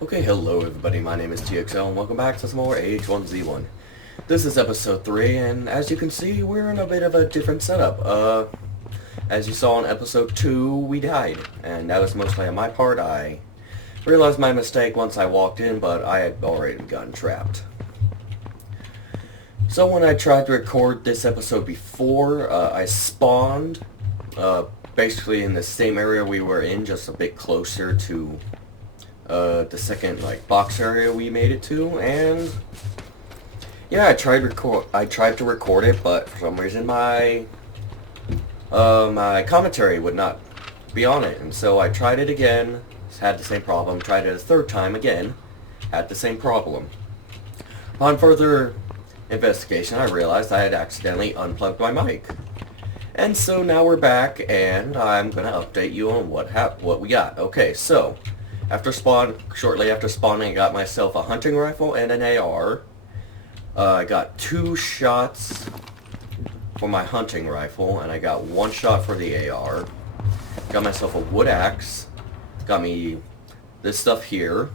Okay, hello everybody, my name is TXL and welcome back to some more H1Z1. This is episode 3 and as you can see, we're in a bit of a different setup. As you saw in episode 2, we died, and that was mostly on my part. I realized my mistake once I walked in, but I had already gotten trapped. So when I tried to record this episode before, I spawned, basically in the same area we were in, just a bit closer to the second box area we made it to, and yeah, I tried to record it, but for some reason my commentary would not be on it, and so I tried it again, had the same problem, tried it a third time again, had the same problem. Upon further investigation, I realized I had accidentally unplugged my mic. And so now we're back, and I'm gonna update you on what we got. Okay, so shortly after spawning, I got myself a hunting rifle and an AR. I got 2 shots for my hunting rifle, and I got 1 shot for the AR. Got myself a wood axe. Got me this stuff here.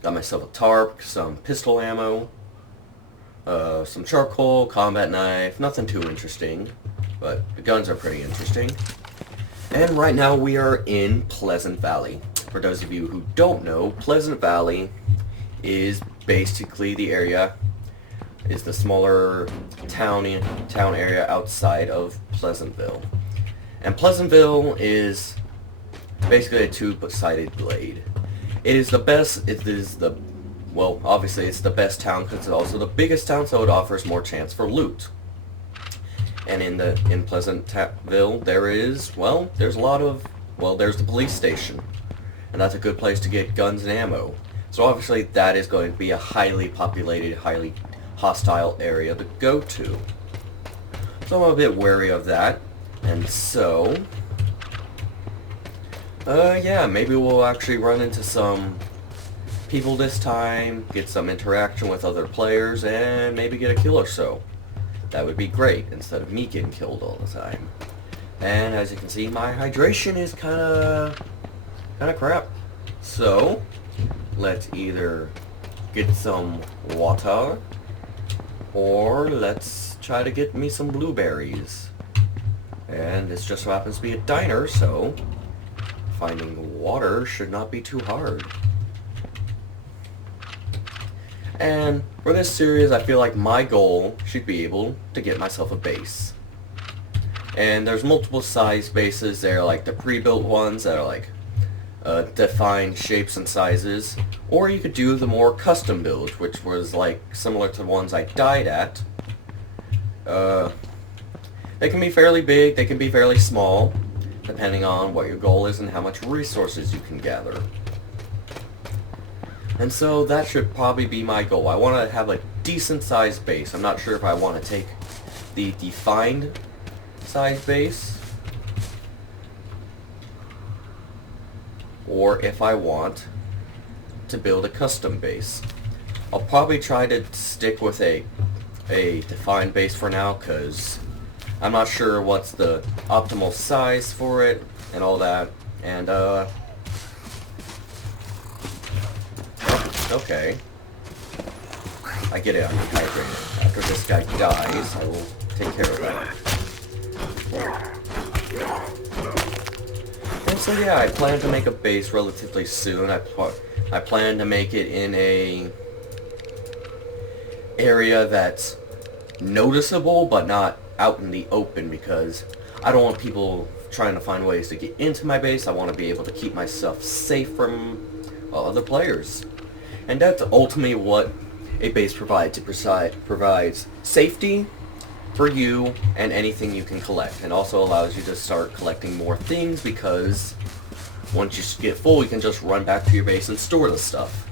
Got myself a tarp, some pistol ammo, some charcoal, combat knife. Nothing too interesting, but the guns are pretty interesting. And right now we are in Pleasant Valley. For those of you who don't know, Pleasant Valley is basically the smaller town area outside of Pleasantville. And Pleasantville is basically a two-sided blade. Well, obviously it's the best town because it's also the biggest town, so it offers more chance for loot. And in Pleasantville there's the police station. And that's a good place to get guns and ammo. So obviously that is going to be a highly populated, highly hostile area to go to. So I'm a bit wary of that. And so, yeah, maybe we'll actually run into some people this time, get some interaction with other players, and maybe get a kill or so. That would be great, instead of me getting killed all the time. And as you can see, my hydration is kinda crap. So, let's either get some water, or let's try to get me some blueberries. And this just so happens to be a diner, so finding water should not be too hard. And for this series, I feel like my goal should be able to get myself a base. And there's multiple size bases. There are like the pre-built ones that are like defined shapes and sizes, or you could do the more custom build, which was like similar to the ones I died at. They can be fairly big, they can be fairly small, depending on what your goal is and how much resources you can gather. And so that should probably be my goal. I want to have a decent sized base. I'm not sure if I want to take the defined size base, or if I want to build a custom base. I'll probably try to stick with a defined base for now, because I'm not sure what's the optimal size for it and all that. And okay, I get it, I'm dehydrated. After this guy dies, I will take care of that. And so yeah, I plan to make a base relatively soon. I plan to make it in a area that's noticeable but not out in the open, because I don't want people trying to find ways to get into my base. I want to be able to keep myself safe from other players. And that's ultimately what a base provides. It provides safety for you and anything you can collect, and also allows you to start collecting more things, because once you get full, you can just run back to your base and store the stuff.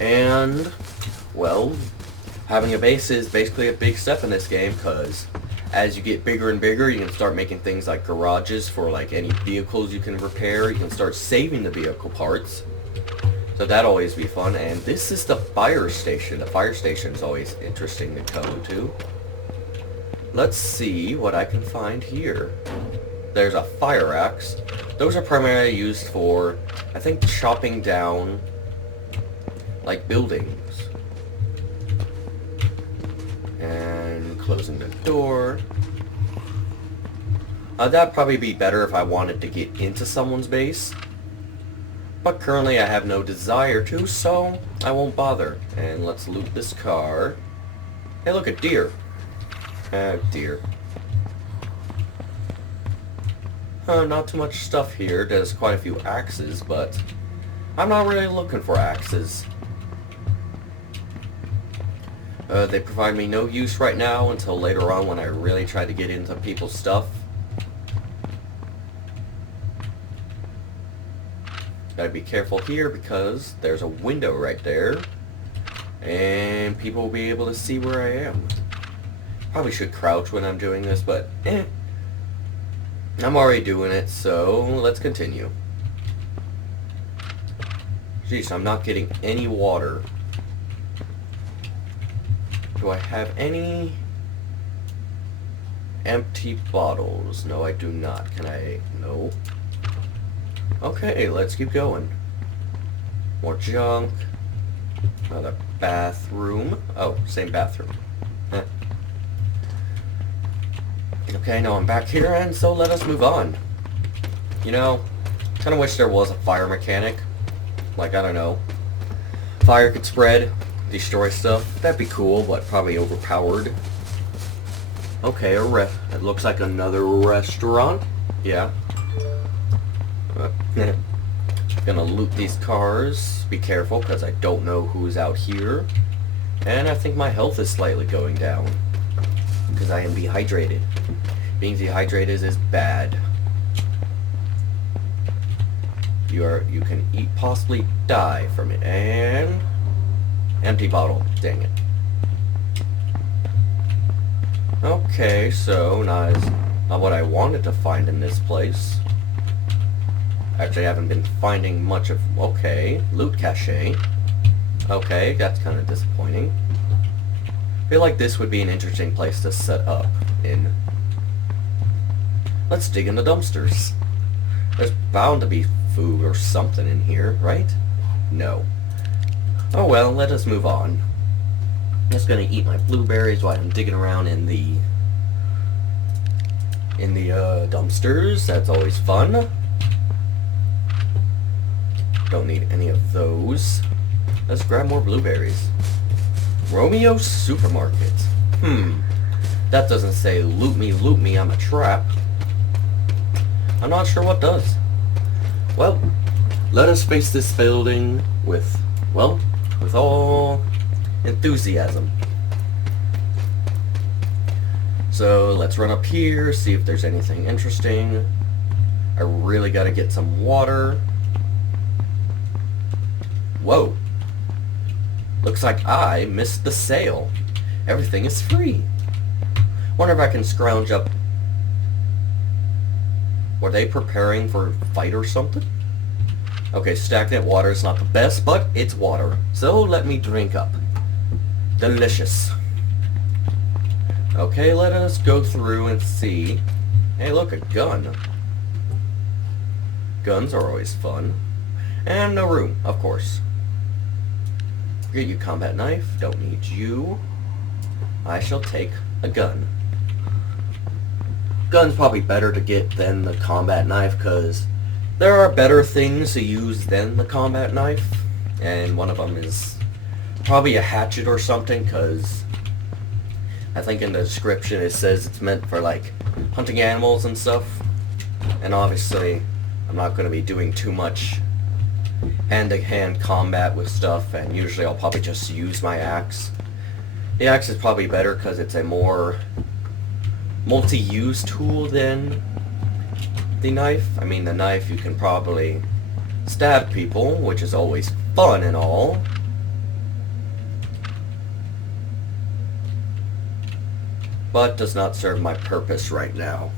And, well, having a base is basically a big step in this game, because as you get bigger and bigger, you can start making things like garages for like any vehicles you can repair. You can start saving the vehicle parts. So that'll always be fun. And this is the fire station. The fire station is always interesting to go to. Let's see what I can find here. There's a fire axe. Those are primarily used for I think chopping down, like, buildings. And closing the door. That'd probably be better if I wanted to get into someone's base. But currently I have no desire to, so I won't bother. And let's loot this car. Hey, look, a deer. Deer. Not too much stuff here. There's quite a few axes, but I'm not really looking for axes. They provide me no use right now until later on when I really try to get into people's stuff. Gotta be careful here because there's a window right there. And people will be able to see where I am. Probably should crouch when I'm doing this, but I'm already doing it, so let's continue. Jeez, I'm not getting any water. Do I have any empty bottles? No, I do not. Can I? No. Okay, let's keep going. More junk. Another bathroom. Oh, same bathroom. Okay, now I'm back here, and so let us move on. You know, kind of wish there was a fire mechanic. Like, I don't know. Fire could spread, destroy stuff. That'd be cool, but probably overpowered. Okay, it looks like another restaurant. Yeah. Gonna loot these cars. Be careful, because I don't know who's out here. And I think my health is slightly going down. Because I am dehydrated. Being dehydrated is bad. You can possibly die from it. And empty bottle. Dang it. Okay, so not what I wanted to find in this place. Actually, I haven't been finding much of... Okay, loot cache. Okay, that's kind of disappointing. I feel like this would be an interesting place to set up in. Let's dig in the dumpsters. There's bound to be food or something in here, right? No. Oh well, let us move on. I'm just gonna eat my blueberries while I'm digging around in the dumpsters. That's always fun. Don't need any of those. Let's grab more blueberries. Romeo Supermarket. That doesn't say loot me, I'm a trap. I'm not sure what does. Well, let us face this building with all enthusiasm. So let's run up here, see if there's anything interesting. I really gotta get some water. Whoa. Looks like I missed the sale. Everything is free. Wonder if I can scrounge up... Were they preparing for a fight or something? Okay, stagnant water is not the best, but it's water. So let me drink up. Delicious. Okay, let us go through and see. Hey, look, a gun. Guns are always fun. And no room, of course. Get you, combat knife. Don't need you. I shall take a gun. Gun's probably better to get than the combat knife, because there are better things to use than the combat knife. And one of them is probably a hatchet or something, because I think in the description it says it's meant for, like, hunting animals and stuff. And obviously, I'm not going to be doing too much hand-to-hand combat with stuff, and usually I'll probably just use my axe. The axe is probably better because it's a more multi-use tool than the knife. I mean, the knife you can probably stab people, which is always fun and all. But does not serve my purpose right now.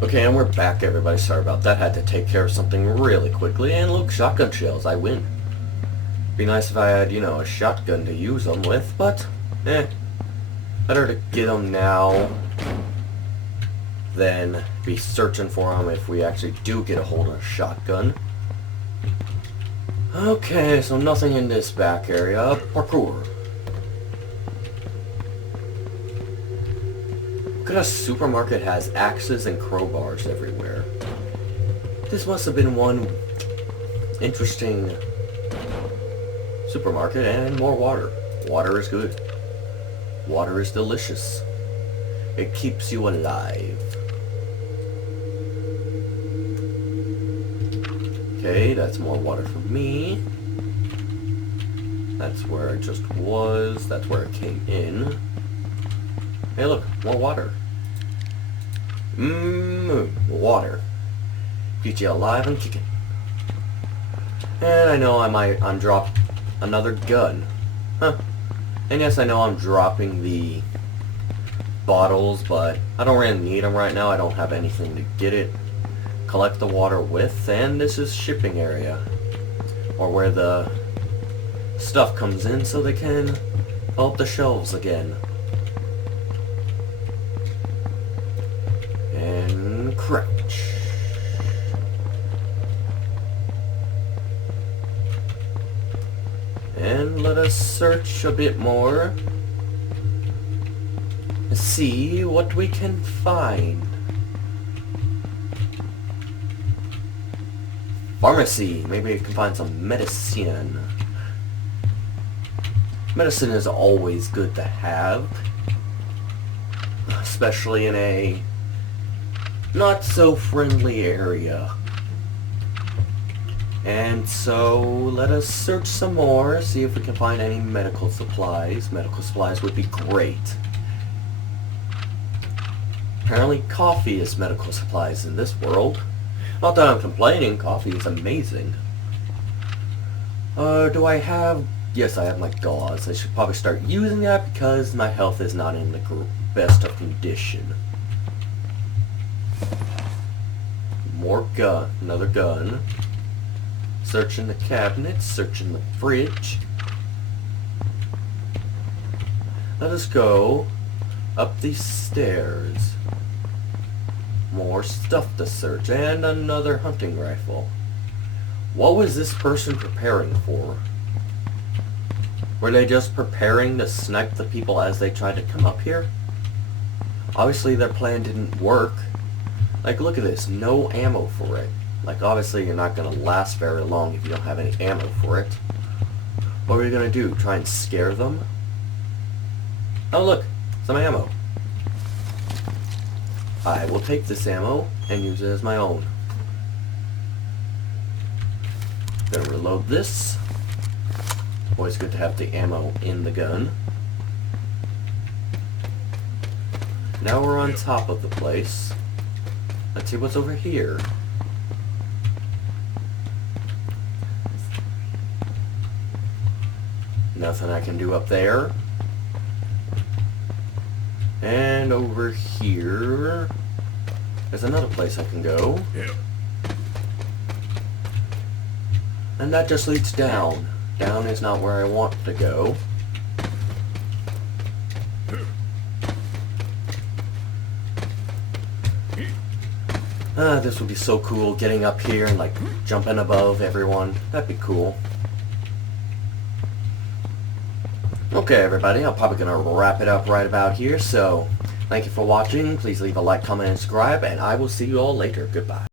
Okay, and we're back, everybody. Sorry about that. Had to take care of something really quickly. And look, shotgun shells. I win. Be nice if I had, you know, a shotgun to use them with, but, Better to get them now than be searching for them if we actually do get a hold of a shotgun. Okay, so nothing in this back area. Parkour. Look at a supermarket has axes and crowbars everywhere. This must have been one interesting supermarket. And more water. Water is good. Water is delicious. It keeps you alive. Okay, that's more water for me. That's where it just was. That's where it came in. Hey look, more water. Water. Keeps you alive and kicking. And I know I'm dropped another gun. Huh. And yes, I know I'm dropping the bottles, but I don't really need them right now. I don't have anything to get it. Collect the water with, and this is shipping area. Or where the stuff comes in so they can fill up the shelves again. And crouch. And let us search a bit more. See what we can find. Pharmacy. Maybe we can find some medicine. Medicine is always good to have. Especially in a not so friendly area. And so, let us search some more, see if we can find any medical supplies. Medical supplies would be great. Apparently coffee is medical supplies in this world. Not that I'm complaining, coffee is amazing. Do I have... Yes, I have my gauze. I should probably start using that because my health is not in the best of condition. More gun. Another gun. Searching the cabinets, searching the fridge. Let us go up these stairs. More stuff to search, and another hunting rifle. What was this person preparing for? Were they just preparing to snipe the people as they tried to come up here? Obviously their plan didn't work. Like, look at this, no ammo for it. Like, obviously you're not going to last very long if you don't have any ammo for it. What are we going to do? Try and scare them? Oh look, some ammo. I will take this ammo and use it as my own. Gonna reload this. Always good to have the ammo in the gun. Now we're on top of the place. Let's see what's over here. Nothing I can do up there. And over here, there's another place I can go. Yeah. And that just leads down. Down is not where I want to go. This would be so cool, getting up here and like jumping above everyone. That'd be cool. Okay, everybody, I'm probably going to wrap it up right about here, so thank you for watching. Please leave a like, comment, and subscribe, and I will see you all later. Goodbye.